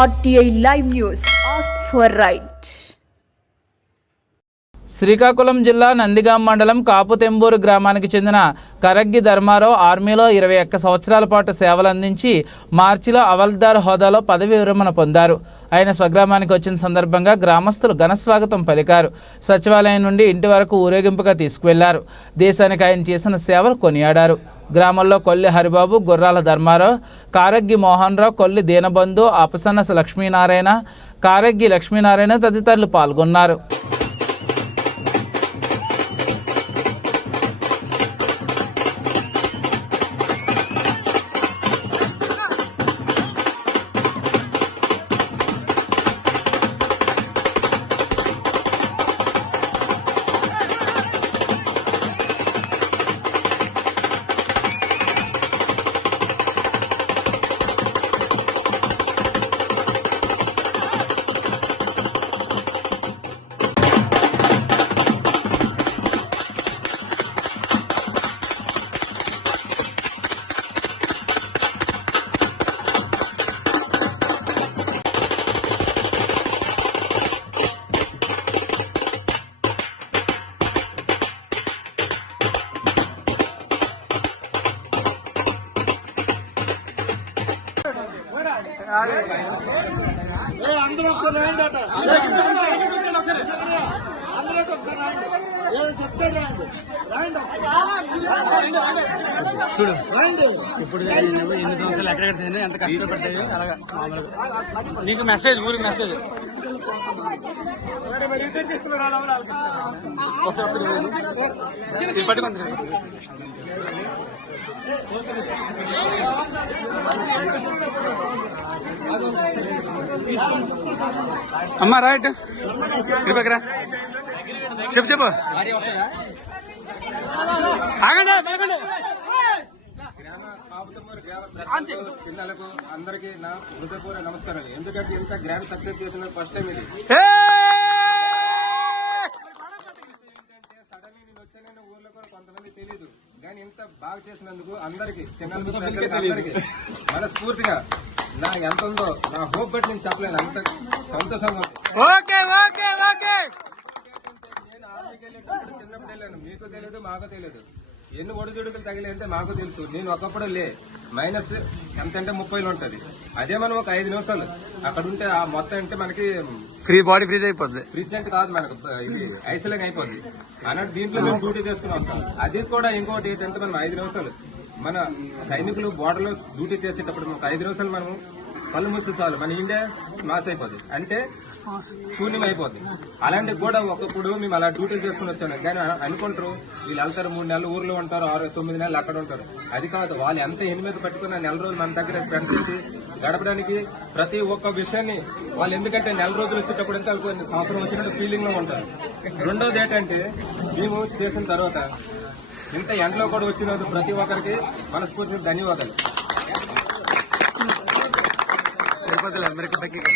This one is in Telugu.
RTI Live News. Ask for right. Srikakulam జిల్లా నందిగాం మండలం కాపుతెంబూరు గ్రామానికి చెందిన కరగ్గి ధర్మారావు ఆర్మీలో 21 సంవత్సరాల పాటు సేవలు అందించి మార్చిలో హవల్దార్ హోదాలో పదవి విరమణ పొందారు. ఆయన స్వగ్రామానికి వచ్చిన సందర్భంగా గ్రామస్తులు ఘనస్వాగతం పలికారు. సచివాలయం నుండి ఇంటి వరకు ఊరేగింపుగా తీసుకువెళ్లారు. దేశానికి ఆయన చేసిన సేవలు కొనియాడారు. గ్రామంలో కొల్లి హరిబాబు, గుర్రాల ధర్మారావు, కారగ్గి మోహన్ రావు, కొల్లి దీనబంధు, అపసన్నస లక్ష్మీనారాయణ, కారగ్గి లక్ష్మీనారాయణ తదితరులు పాల్గొన్నారు. అందరూ ఒకసారి రాయండి అట అందరూ ఒకసారి రాయండి ఏదో చెప్తాడు రాయండి చూడు రాయండి. ఇప్పుడు ఎన్ని సంవత్సరాలు ఎక్కడ చేయండి ఎంత కష్టపడ్డాయో అలాగా నీకు మెసేజ్ ఊరికి మెసేజ్ ఒకసారి పట్టుకుంది. అమ్మా రైట్ ఇటుపక్కరా చెప్పు ఆగండి పలకండి. చిన్నలకు అందరికీ నా హృదయపూర్వక నమస్కారాలు. ఎందుకంటే ఇంత గ్రాండ్ సక్సెస్ చేసిన ఫస్ట్ టైం ఇది. సడన్లీ నేను వచ్చానని ఊర్లో కూడా కొంతమంది తెలియదు, కానీ ఇంత బాగా చేసినందుకు అందరికి చిన్నలకు అందరికి మనస్ఫూర్తిగా నా ఎంత ఉందో నా హోప్ బట్టి నేను చెప్పలేను, అంత సంతోషంగా ఉంది. నేను ఆర్మీకి వెళ్ళేటప్పుడు చిన్నప్పుడు వెళ్ళాను, మీకు తెలియదు మాకు తెలియదు. ఎన్ని ఒడిదుడుకులు తగిలేంటే మాకు తెలుసు. నేను ఒకప్పుడు మైనస్ ఎంత అంటే 30లో ఉంటది. అదే మనం ఒక 5 నిమిషాలు అక్కడ ఉంటే ఆ మొత్తం అంటే మనకి బాడీ ఫ్రీజ్ అయిపోద్ది. ఫ్రిడ్జ్ అంటే కాదు, మనకు ఇది ఐసోలేట్ అయిపోద్ది అన్నట్టు. దీంట్లో మేము డ్యూటీ చేసుకుని వస్తాం. అది కూడా ఇంకోటి ఏంటంటే మనం 5 నిమిషాలు మన సైనికులు బోర్డర్ లో డ్యూటీ చేసేటప్పుడు మనకు 5 నిమిషాలు మనం పళ్ళు మూసి చాలు మన ఇండియా స్మాష్ అయిపోద్ది, అంటే శూన్యం అయిపోద్ది. అలాంటివి కూడా ఒకప్పుడు మేము అలా డ్యూటీలు చేసుకుని వచ్చాను. కానీ అనుకుంటారు వీళ్ళు వెళ్తారు 3 నెలలు ఊర్లో ఉంటారు, 6-9 నెలలు అక్కడ ఉంటారు. అది కాదు, వాళ్ళు ఎంత ఎనిమిది పట్టుకున్న నెల రోజులు మన దగ్గర స్పెండ్ చేసి గడపడానికి ప్రతి ఒక్క విషయాన్ని వాళ్ళు, ఎందుకంటే నెల రోజులు వచ్చేటప్పుడు ఎంత వాళ్ళకి సంవత్సరం వచ్చినట్టు ఫీలింగ్ లో ఉంటారు. రెండోది ఏంటంటే మేము చేసిన తర్వాత ఇంత ఎండలో కూడా వచ్చిన ప్రతి ఒక్కరికి మనస్ఫూర్తిగా ధన్యవాదాలు.